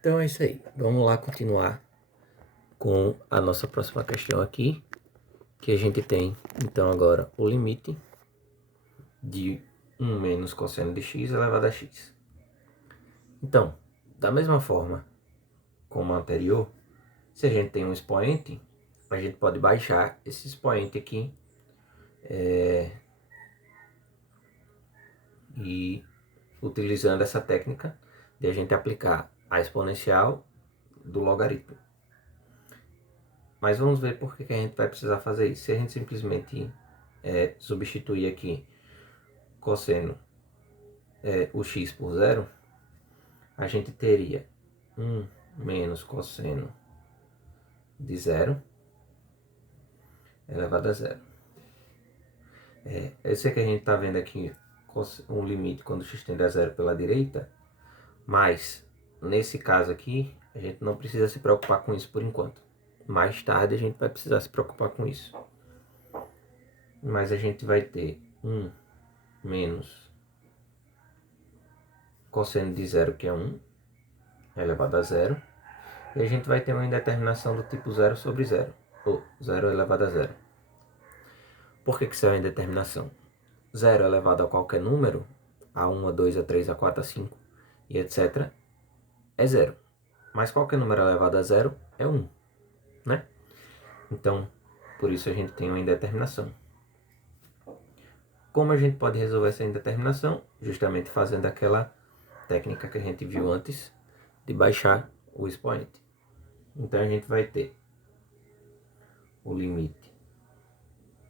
Então é isso aí. Vamos lá continuar com a nossa próxima questão aqui, que a gente tem, então, agora o limite de 1 menos cosseno de x elevado a x. Então, da mesma forma como a anterior, se a gente tem um expoente, a gente pode baixar esse expoente aqui e utilizando essa técnica de a gente aplicar a exponencial do logaritmo. Mas vamos ver por que a gente vai precisar fazer isso. Se a gente simplesmente substituir aqui cosseno o x por zero, a gente teria 1 menos cosseno de zero elevado a zero. Eu sei que a gente está vendo aqui um limite quando x tende a zero pela direita, mas nesse caso aqui a gente não precisa se preocupar com isso por enquanto. Mais tarde a gente vai precisar se preocupar com isso. Mas a gente vai ter 1 menos cosseno de zero, que é 1, elevado a zero. E a gente vai ter uma indeterminação do tipo 0 sobre 0, ou 0 elevado a zero. Por que isso é uma indeterminação? 0 elevado a qualquer número, a 1, a 2, a 3, a 4, a 5 e etc., é 0. Mas qualquer número elevado a 0 é 1, né? Então, por isso a gente tem uma indeterminação. Como a gente pode resolver essa indeterminação? Justamente fazendo aquela técnica que a gente viu antes de baixar o expoente. Então a gente vai ter o limite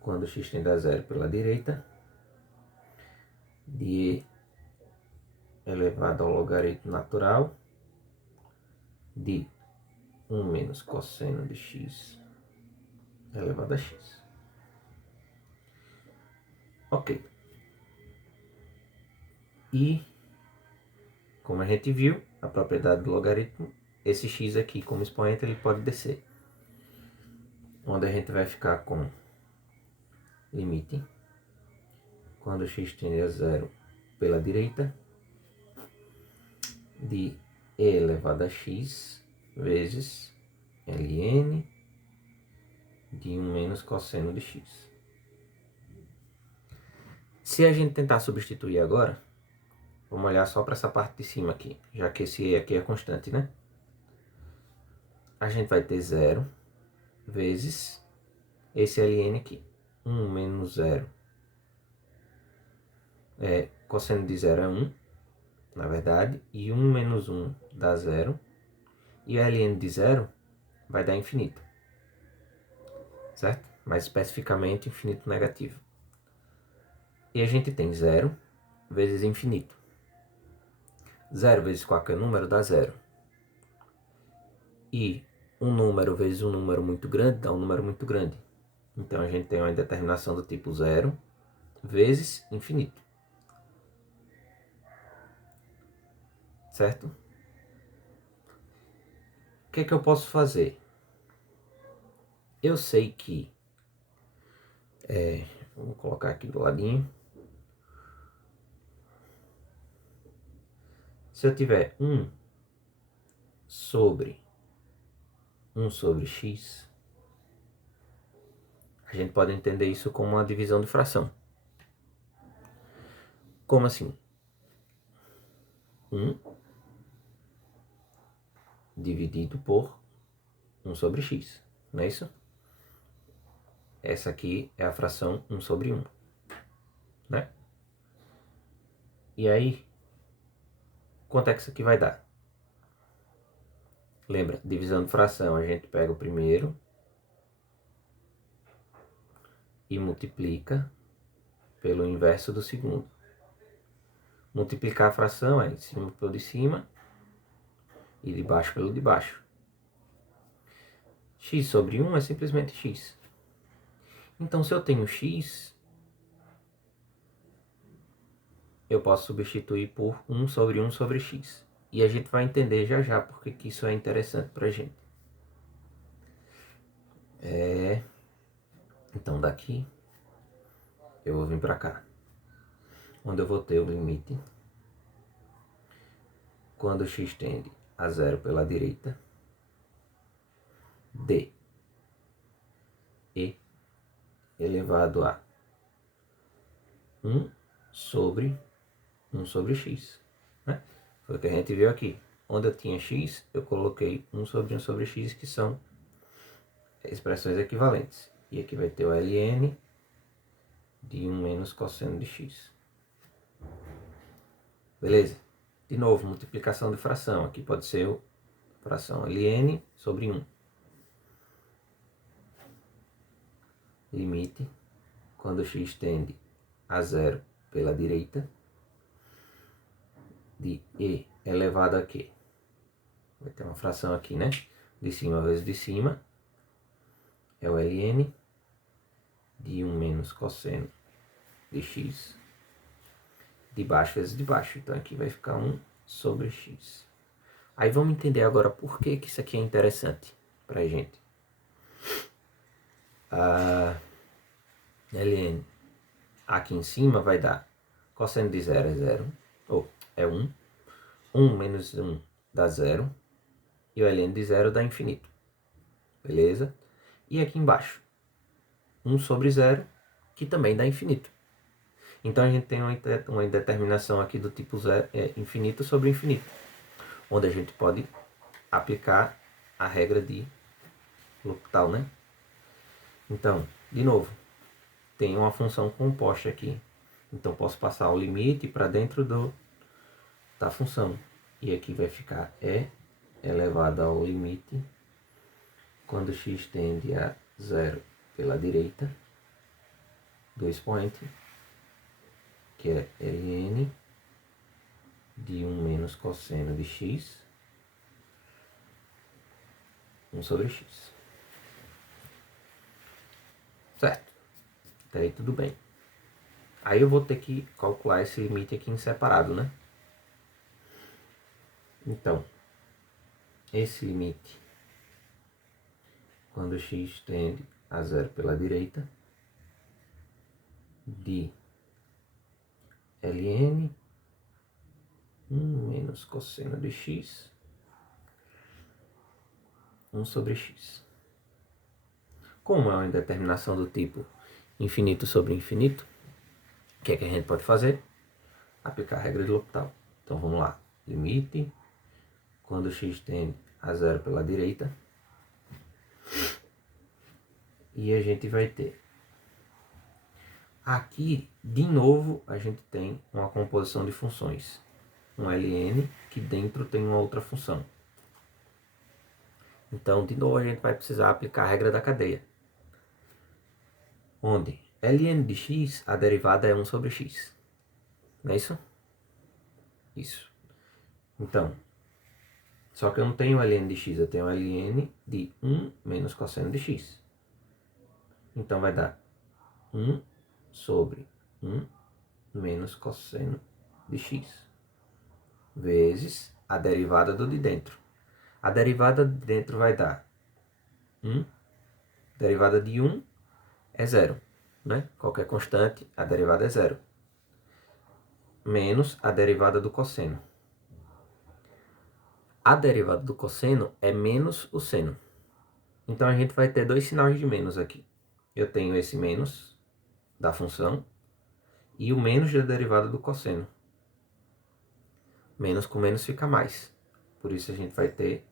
quando x tende a zero pela direita de e elevado ao logaritmo natural de 1 menos cosseno de x elevado a x. Ok. E, como a gente viu, a propriedade do logaritmo, esse x aqui como expoente ele pode descer. Onde a gente vai ficar com limite quando x tende a zero pela direita de e elevado a x vezes ln de 1 menos cosseno de x. Se a gente tentar substituir agora, vamos olhar só para essa parte de cima aqui, já que esse e aqui é constante, né? A gente vai ter 0 vezes esse ln aqui, 1 menos 0. Cosseno de 0 é 1, na verdade, e 1 menos 1 dá 0, e a ln de 0 vai dar infinito, certo? Mais especificamente, infinito negativo. E a gente tem 0 vezes infinito. 0 vezes qualquer número dá 0. E um número vezes um número muito grande dá um número muito grande. Então a gente tem uma indeterminação do tipo 0 vezes infinito. Certo? O que é que eu posso fazer? Eu sei que... vou colocar aqui do ladinho. Se eu tiver 1 sobre x, a gente pode entender isso como uma divisão de fração. Como assim? 1 dividido por 1 sobre x, não é isso? Essa aqui é a fração 1 sobre 1, né? E aí, quanto é que isso aqui vai dar? Lembra, divisão de fração, a gente pega o primeiro e multiplica pelo inverso do segundo. Multiplicar a fração é de cima pelo de cima e de baixo pelo de baixo. X sobre 1 é simplesmente x. Então, se eu tenho x, eu posso substituir por 1 sobre x. E a gente vai entender já já porque que isso é interessante para a gente. Então, daqui, eu vou vir para cá, onde eu vou ter o limite quando x tende a zero pela direita de e elevado a 1 sobre x. Né? Foi o que a gente viu aqui. Onde eu tinha x, eu coloquei 1 sobre x, que são expressões equivalentes. E aqui vai ter o ln de 1 menos cosseno de x. Beleza? De novo, multiplicação de fração. Aqui pode ser a fração ln sobre 1. Limite, quando x tende a zero pela direita, de e elevado a quê? Vai ter uma fração aqui, né? De cima vezes de cima é o ln de 1 menos cosseno de x, de baixo vezes de baixo. Então aqui vai ficar 1 sobre x. Aí vamos entender agora por que isso aqui é interessante pra gente. A ln aqui em cima vai dar cosseno de 0 é 0, ou é 1. 1 menos 1 dá 0. E o ln de 0 dá infinito. Beleza? E aqui embaixo, 1 sobre 0, que também dá infinito. Então a gente tem uma indeterminação aqui do tipo zero, infinito sobre infinito, onde a gente pode aplicar a regra de L'Hopital, né? Então, de novo, tem uma função composta aqui. Então posso passar o limite para dentro da função. E aqui vai ficar e elevado ao limite quando x tende a 0 pela direita do expoente, que é ln de 1 menos cosseno de x, 1 sobre x. Certo? Até aí tudo bem. Aí eu vou ter que calcular esse limite aqui em separado, né? Então, esse limite, quando x tende a 0 pela direita, de ln 1 menos cosseno de x, 1 sobre x. Como é uma indeterminação do tipo infinito sobre infinito, o que é que a gente pode fazer? Aplicar a regra de L'Hopital. Então vamos lá. Limite, quando x tende a 0 pela direita, e a gente vai ter aqui, de novo, a gente tem uma composição de funções. Um ln, que dentro tem uma outra função. Então, de novo, a gente vai precisar aplicar a regra da cadeia. Onde ln de x, a derivada é 1 sobre x. Não é isso? Isso. Então, só que eu não tenho ln de x, eu tenho ln de 1 menos cosseno de x. Então vai dar 1 sobre 1 menos cosseno de x, vezes a derivada do de dentro. A derivada de dentro vai dar 1, derivada de 1 é 0, né? Qualquer constante, a derivada é 0, menos a derivada do cosseno. A derivada do cosseno é menos o seno. Então a gente vai ter dois sinais de menos aqui. Eu tenho esse menos da função e o menos da derivada do cosseno. Menos com menos fica mais. Por isso a gente vai ter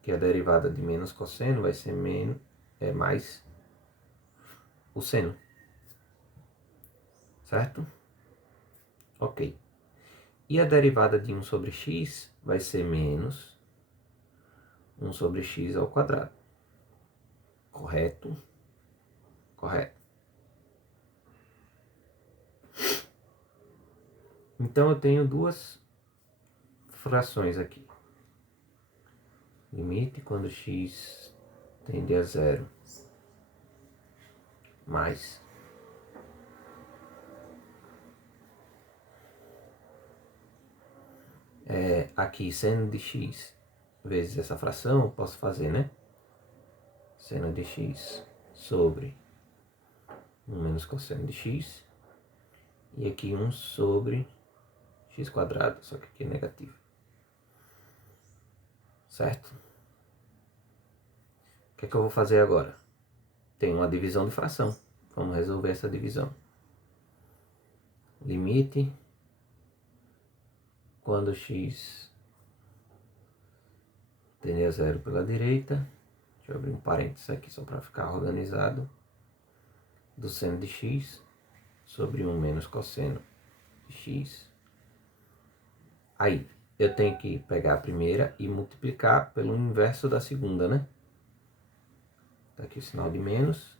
que a derivada de menos cosseno vai ser mais o seno. Certo? Ok. E a derivada de 1 sobre x vai ser menos 1 sobre x ao quadrado. Correto? Correto. Então eu tenho duas frações aqui. Limite quando x tende a 0 mais aqui seno de x vezes essa fração, eu posso fazer, né? Seno de x sobre 1 menos cosseno de x. E aqui 1 sobre x quadrado, só que aqui é negativo. certo? O que é que eu vou fazer agora? Tem uma divisão de fração. Vamos resolver essa divisão. Limite quando x tende a zero pela direita. Deixa eu abrir um parênteses aqui só para ficar organizado. Do seno de x sobre 1 menos cosseno de x. Aí, eu tenho que pegar a primeira e multiplicar pelo inverso da segunda, né? Tá aqui o sinal de menos.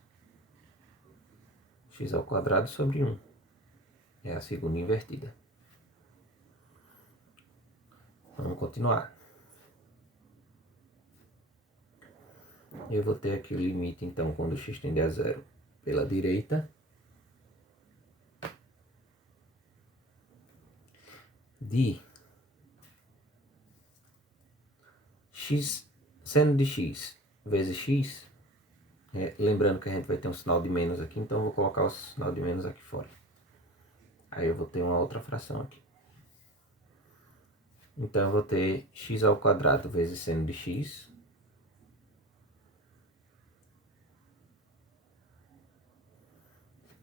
X ao quadrado sobre 1. É a segunda invertida. Vamos continuar. Eu vou ter aqui o limite, então, quando x tende a zero pela direita. De x, seno de x vezes x. Lembrando que a gente vai ter um sinal de menos aqui, então eu vou colocar o sinal de menos aqui fora. Aí eu vou ter uma outra fração aqui. Então eu vou ter x ao quadrado vezes seno de x.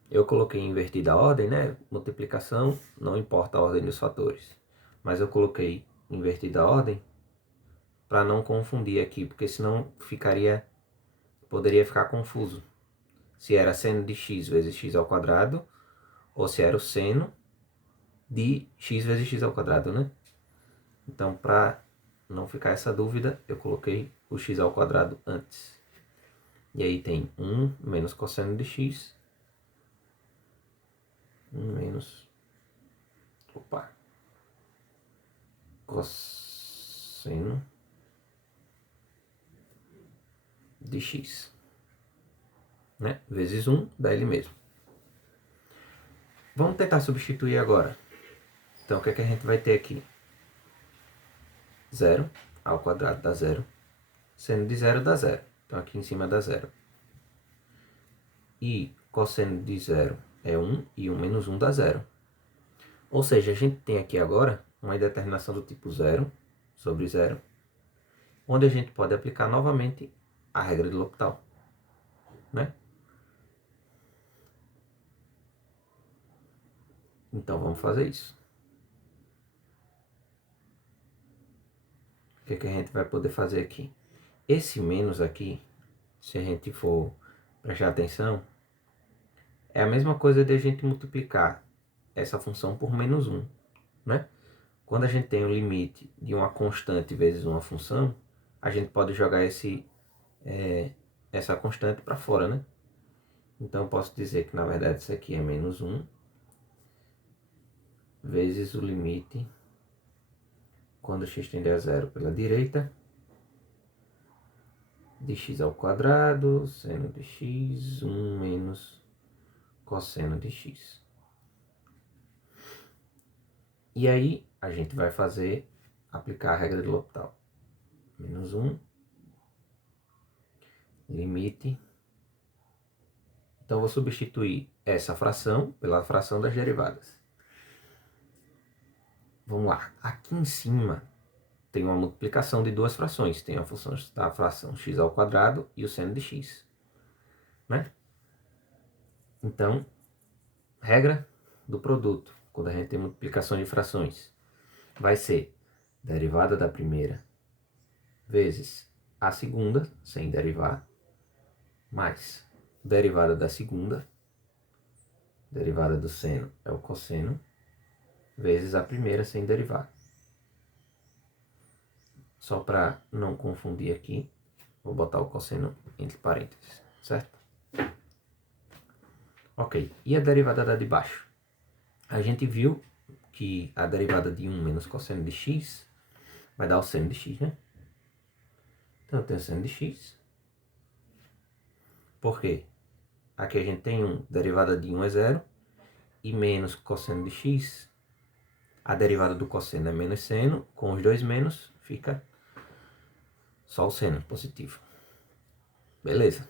Eu coloquei invertida a ordem, né? Multiplicação, não importa a ordem dos fatores. Mas eu coloquei invertida a ordem para não confundir aqui, porque senão poderia ficar confuso. Se era seno de x vezes x ao quadrado, ou se era o seno de x vezes x ao quadrado, né? Então, para não ficar essa dúvida, eu coloquei o x ao quadrado antes. E aí tem 1 menos cosseno de x. 1 menos... cosseno de x. Né? Vezes 1 dá ele mesmo. Vamos tentar substituir agora. Então, o que é que a gente vai ter aqui? 0 ao quadrado dá 0. Seno de 0 dá 0. Então, aqui em cima dá 0. E cosseno de 0 é 1 e 1 menos 1 dá 0. Ou seja, a gente tem aqui agora uma indeterminação do tipo 0 sobre 0, onde a gente pode aplicar novamente a regra de L'Hopital, né? Então vamos fazer isso. O que é que a gente vai poder fazer aqui? Esse menos aqui, se a gente for prestar atenção, é a mesma coisa de a gente multiplicar essa função por menos 1, né? Quando a gente tem o limite de uma constante vezes uma função, a gente pode jogar essa constante para fora, né? Então eu posso dizer que na verdade isso aqui é menos 1 vezes o limite quando x tende a zero pela direita de x ao quadrado, seno de x, 1 menos cosseno de x. E aí a gente vai aplicar a regra de L'Hopital. Menos 1, limite. Então eu vou substituir essa fração pela fração das derivadas. Vamos lá. Aqui em cima tem uma multiplicação de duas frações. Tem a função da fração x ao quadrado e o seno de x, né? Então, regra do produto, quando a gente tem multiplicação de frações, vai ser derivada da primeira vezes a segunda, sem derivar, mais derivada da segunda, derivada do seno é o cosseno, vezes a primeira sem derivar. Só para não confundir aqui, vou botar o cosseno entre parênteses, certo? Ok, e a derivada da de baixo? A gente viu que a derivada de 1 menos cosseno de x vai dar o seno de x, né? Então eu tenho seno de x. Por quê? Aqui a gente tem 1, derivada de 1 é 0, e menos cosseno de x, a derivada do cosseno é menos seno, com os dois menos fica só o seno positivo. Beleza.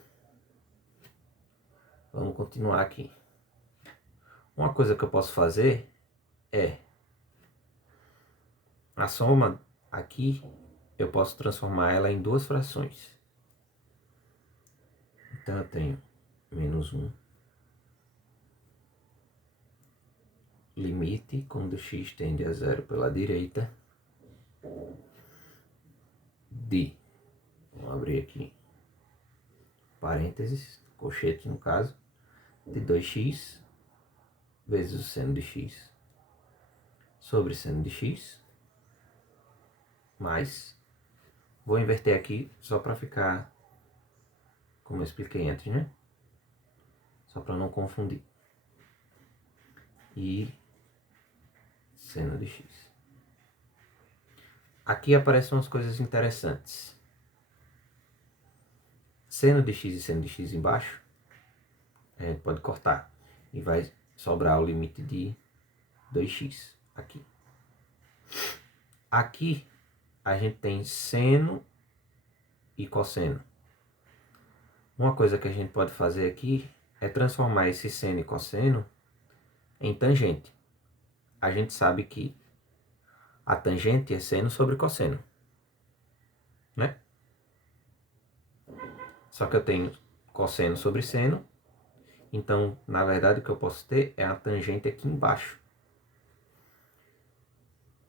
Vamos continuar aqui. Uma coisa que eu posso fazer é a soma aqui eu posso transformar ela em duas frações. Então eu tenho menos 1, limite quando x tende a zero pela direita, de, vamos abrir aqui, parênteses, colchete no caso, de 2x vezes o seno de x sobre seno de x, mais, vou inverter aqui só para ficar, como eu expliquei antes, né? Só para não confundir. E seno de x. Aqui aparecem umas coisas interessantes. Seno de x e seno de x embaixo, a gente pode cortar. E vai sobrar o limite de 2x aqui. Aqui a gente tem seno e cosseno. Uma coisa que a gente pode fazer aqui é transformar esse seno e cosseno em tangente. A gente sabe que a tangente é seno sobre cosseno, né? Só que eu tenho cosseno sobre seno, então, na verdade, o que eu posso ter é a tangente aqui embaixo.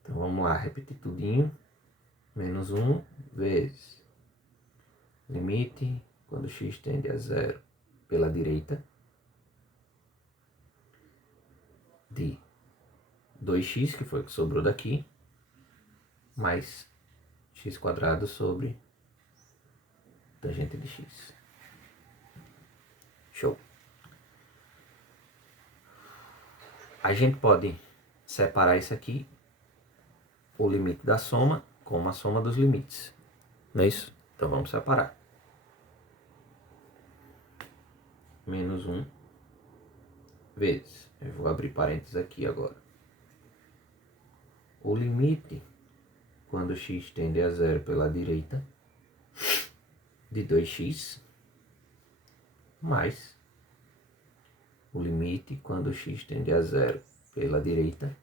Então, vamos lá, repetir tudinho. Menos 1 vezes limite quando x tende a zero pela direita de 2x, que foi o que sobrou daqui, mais x quadrado sobre tangente de x. Show. A gente pode separar isso aqui, o limite da soma, como a soma dos limites. Não é isso? Então vamos separar. Menos 1 vezes, eu vou abrir parênteses aqui agora, o limite quando x tende a zero pela direita de 2x mais o limite quando x tende a zero pela direita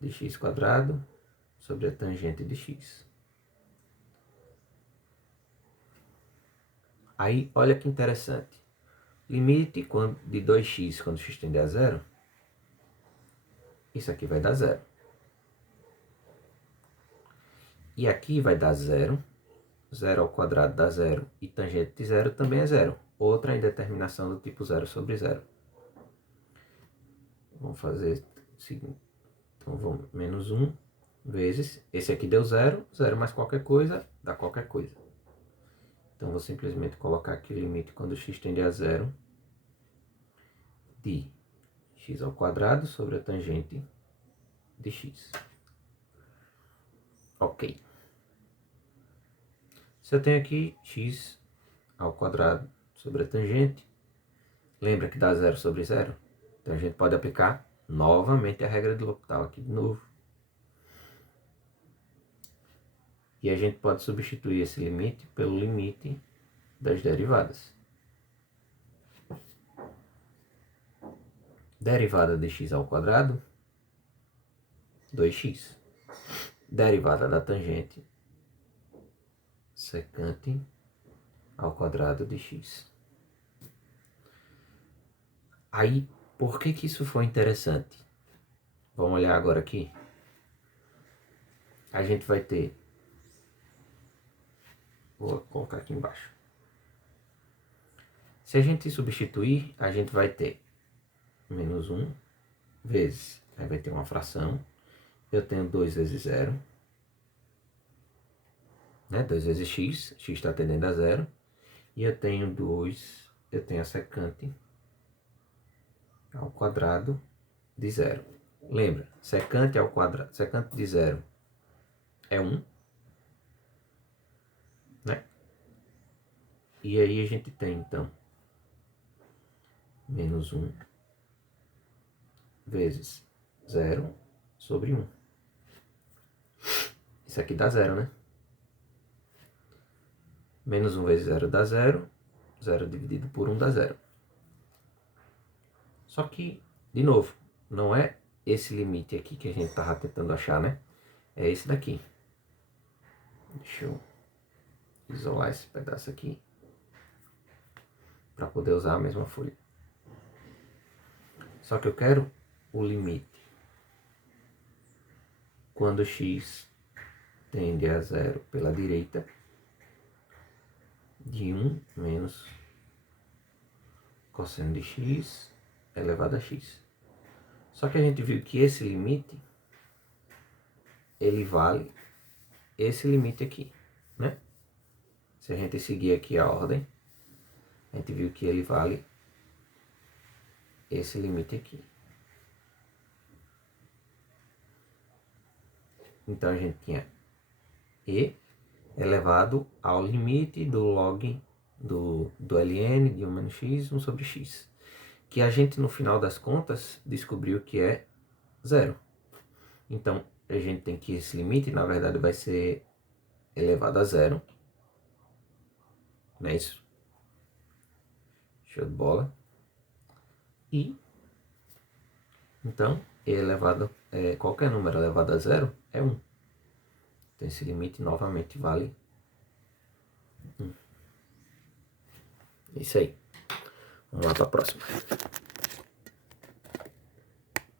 de x quadrado sobre a tangente de x. Aí, olha que interessante. Limite de 2x quando x tende a zero, isso aqui vai dar zero. E aqui vai dar zero. 0 ao quadrado dá zero. E tangente de zero também é zero. Outra indeterminação do tipo 0 sobre 0. Vamos fazer o seguinte. Então, vamos menos 1 vezes. Esse aqui deu 0. 0 mais qualquer coisa dá qualquer coisa. Então, vou simplesmente colocar aqui o limite quando x tende a zero de x ao quadrado sobre a tangente de x. Ok. Se eu tenho aqui x ao quadrado sobre a tangente, lembra que dá 0 sobre 0? Então a gente pode aplicar novamente a regra de L'Hopital aqui de novo. E a gente pode substituir esse limite pelo limite das derivadas. Derivada de x ao quadrado, 2x. Derivada da tangente, secante ao quadrado de x. Aí, por que isso foi interessante? Vamos olhar agora aqui. A gente vai ter... Vou colocar aqui embaixo. Se a gente substituir, a gente vai ter menos 1 vezes, aí vai ter uma fração. Eu tenho 2 vezes 0. Né? 2 vezes x está tendendo a 0. E eu tenho 2, eu tenho a secante ao quadrado de 0. Lembra, secante ao quadrado, secante de 0 é 1. Né? E aí a gente tem, então, menos 1 vezes 0 sobre 1. Isso aqui dá 0, né? Menos 1 vezes 0 dá 0. 0 dividido por 1 dá 0. Só que, de novo, não é esse limite aqui que a gente estava tentando achar, né? é esse daqui. Deixa eu isolar esse pedaço aqui para poder usar a mesma folha. Só que eu quero o limite quando x tende a 0 pela direita de 1 menos cosseno de x elevado a x. Só que a gente viu que esse limite, ele vale esse limite aqui, né? Se a gente seguir aqui a ordem, a gente viu que ele vale esse limite aqui. Então a gente tinha e elevado ao limite do log do ln de 1 menos x, 1 sobre x. Que a gente, no final das contas, descobriu que é 0. Então, a gente tem que esse limite, na verdade, vai ser elevado a 0. Não é isso? Show de bola. E, então, qualquer número elevado a 0 é 1. Então, esse limite, novamente, vale 1. Isso aí. Vamos lá para a próxima.